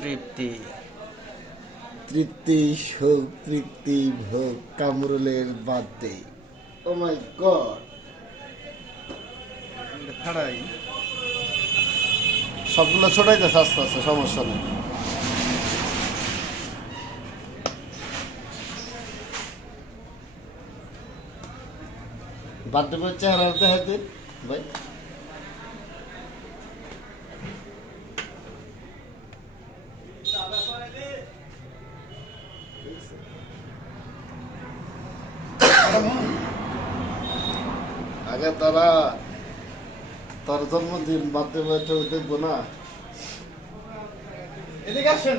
তৃপ্তি তৃপ্তি হোক, তৃপ্তি হোক, কামরুলের বার্থডে। ও মাই গড, ছাড়াই সবগুলো ছোটাই যাচ্ছে আস্তে আস্তে, সমস্যা নেই। বার্থডে বয় চেহারা দেখা দিন ভাই। আগে তারা তোর জন্মদিন বার্থডে বয়টা দেখবো না? এদিকে আসেন।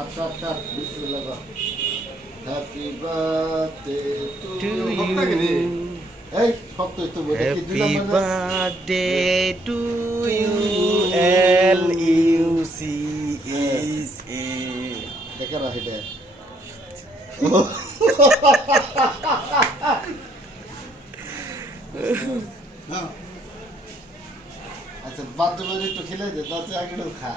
আচ্ছা আচ্ছা, বিসমিল্লাহ। Happy birthday to you. এই সত্যি তো বলে কি হ্যাপি দিলাম না? Birthday to you LUCSA। দেখে রাখি দে। আচ্ছা, বার্থডে বয় একটু খেলে দে, তাতে আগে খা।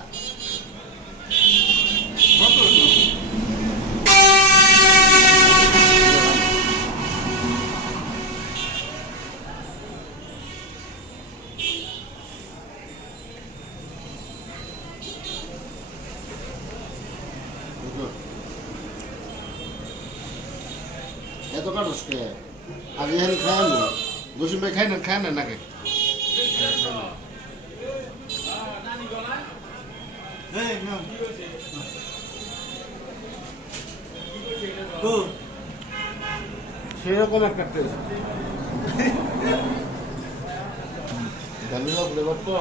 এত কাটস কে? আগে হেন খায় না, বসে ভাই খায় না নাকি? সেরকম একটা টেস্ট। ভ্যানিলা ফ্লেভার তো